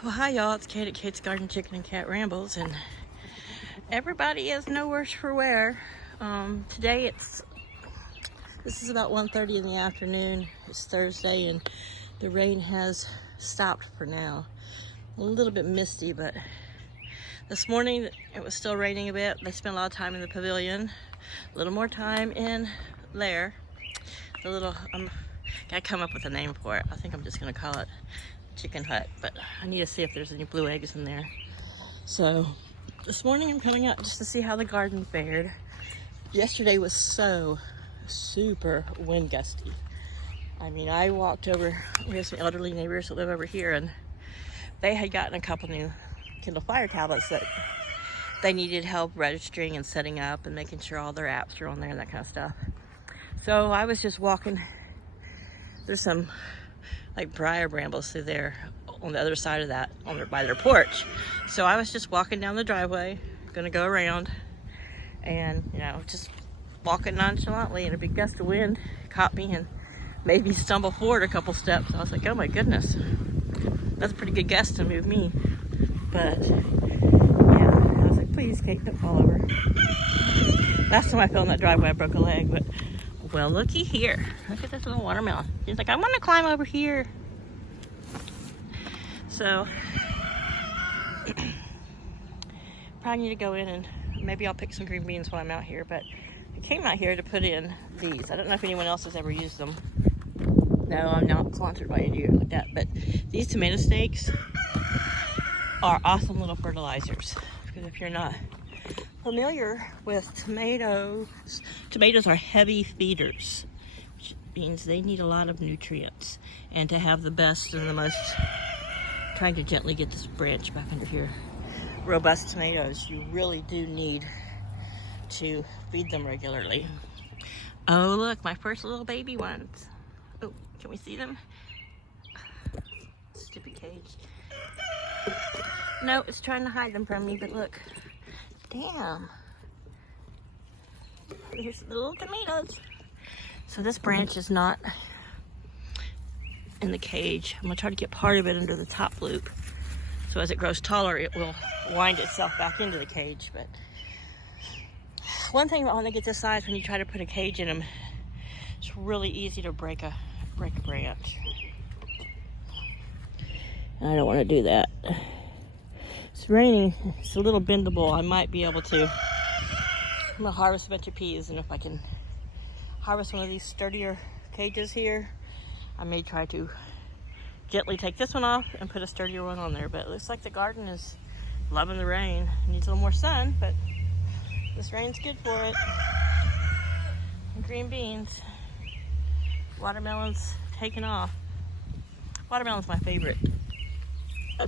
Well, hi y'all, it's Kate at Kate's Garden Chicken and Cat Rambles, and everybody is no worse for wear. Today this is about 1:30 in the afternoon. It's Thursday and the rain has stopped for now. A little bit misty, but this morning it was still raining a bit. They spent a lot of time in the pavilion, a little more time in there. The little, gotta come up with a name for it. I think I'm just gonna call it chicken hut, but I need to see if there's any blue eggs in there. So this morning I'm coming out just to see how the garden fared. Yesterday was so super wind gusty. I mean, I walked over, we have some elderly neighbors that live over here, and they had gotten a couple new Kindle Fire tablets that they needed help registering and setting up and making sure all their apps are on there and that kind of stuff. So I was just walking. There's some like briar brambles through there on the other side of that, by their porch. So I was just walking down the driveway, gonna go around, and just walking nonchalantly, and a big gust of wind caught me and made me stumble forward a couple steps. I was like, oh my goodness, that's a pretty good gust to move me. But yeah, I was like, please Kate, don't fall over. Last time I fell in that driveway I broke a leg, but well, looky here. Look at this little watermelon. He's like, I want to climb over here. So, probably need to go in and maybe I'll pick some green beans while I'm out here. But I came out here to put in these. I don't know if anyone else has ever used them. No, I'm not sponsored by any like that. But these tomato stakes are awesome little fertilizers. Because if you're not familiar with tomatoes are heavy feeders, which means they need a lot of nutrients. And to have the best and the most, trying to gently get this branch back under here, robust tomatoes, you really do need to feed them regularly. Oh look, my first little baby ones. Oh, can we see them? Stupid cage. No, it's trying to hide them from me, but look. Damn. Here's the little tomatoes. So this branch is not in the cage. I'm gonna try to get part of it under the top loop. So as it grows taller, it will wind itself back into the cage. But one thing when they get this size, when you try to put a cage in them, it's really easy to break a branch. And I don't want to do that. It's raining, it's a little bendable. I might be able to. I'm gonna harvest a bunch of peas, and if I can harvest one of these sturdier cages here, I may try to gently take this one off and put a sturdier one on there. But it looks like the garden is loving the rain. It needs a little more sun, but this rain's good for it. And green beans. Watermelon's taking off. Watermelon's my favorite.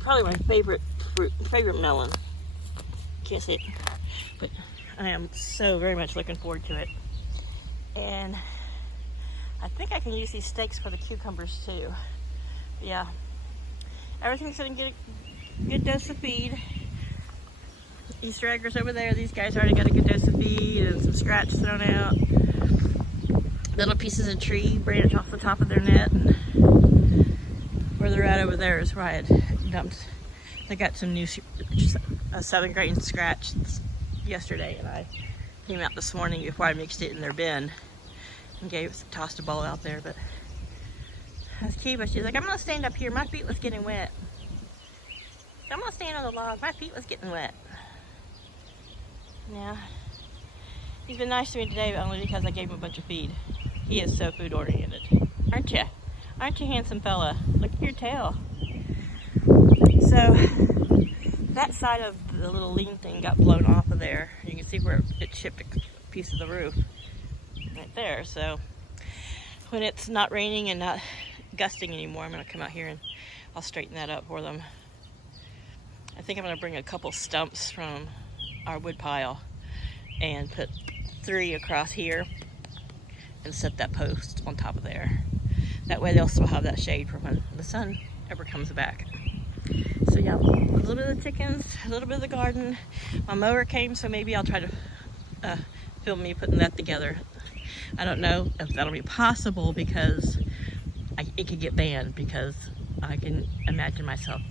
Probably my favorite fruit, favorite melon. Can't see it, but I am so very much looking forward to it. And I think I can use these stakes for the cucumbers too. Yeah, everything's gonna get a good dose of feed. Easter eggers over there. These guys already got a good dose of feed and some scratch thrown out. Little pieces of tree branch off the top of their net. And where they're at over there is where I had dumped. They got some new 7-grain scratch yesterday, and I came out this morning before I mixed it in their bin and tossed a bowl out there. But that's Kiva. She's like, I'm gonna stand up here. My feet was getting wet. I'm gonna stand on the log. My feet was getting wet. Yeah, he's been nice to me today, but only because I gave him a bunch of feed. He is so food oriented, aren't you? Aren't you, handsome fella? Look at your tail. So that side of the little lean thing got blown off of there. You can see where it chipped a piece of the roof right there. So when it's not raining and not gusting anymore, I'm gonna come out here and I'll straighten that up for them. I think I'm gonna bring a couple stumps from our wood pile and put 3 across here and set that post on top of there. That way they'll still have that shade for when the sun ever comes back. So yeah, a little bit of the chickens, a little bit of the garden. My mower came, so maybe I'll try to film me putting that together. I don't know if that'll be possible because it could get banned, because I can imagine myself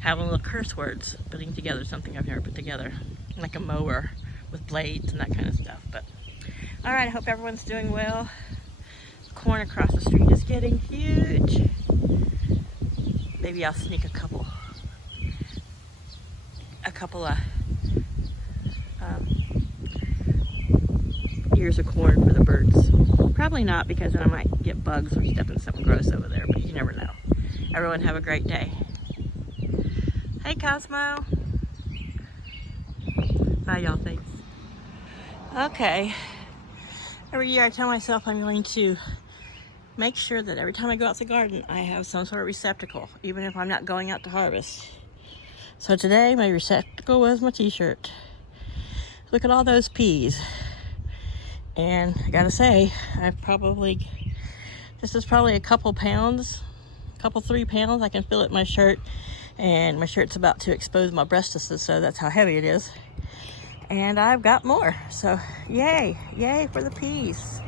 having little curse words, putting together something I've never put together, like a mower with blades and that kind of stuff. But all right, I hope everyone's doing well. The corn across the street is getting huge. Maybe I'll sneak a couple of ears of corn for the birds. Probably not, because then I might get bugs or step in something gross over there, but you never know. Everyone have a great day. Hey, Cosmo. Bye, y'all. Thanks. Okay. Every year I tell myself I'm going to make sure that every time I go out to the garden, I have some sort of receptacle, even if I'm not going out to harvest. So today, my receptacle was my t-shirt. Look at all those peas. And I gotta say, this is probably a couple 3 pounds. I can feel it in my shirt. And my shirt's about to expose my breastises, so that's how heavy it is. And I've got more. So, yay for the peas.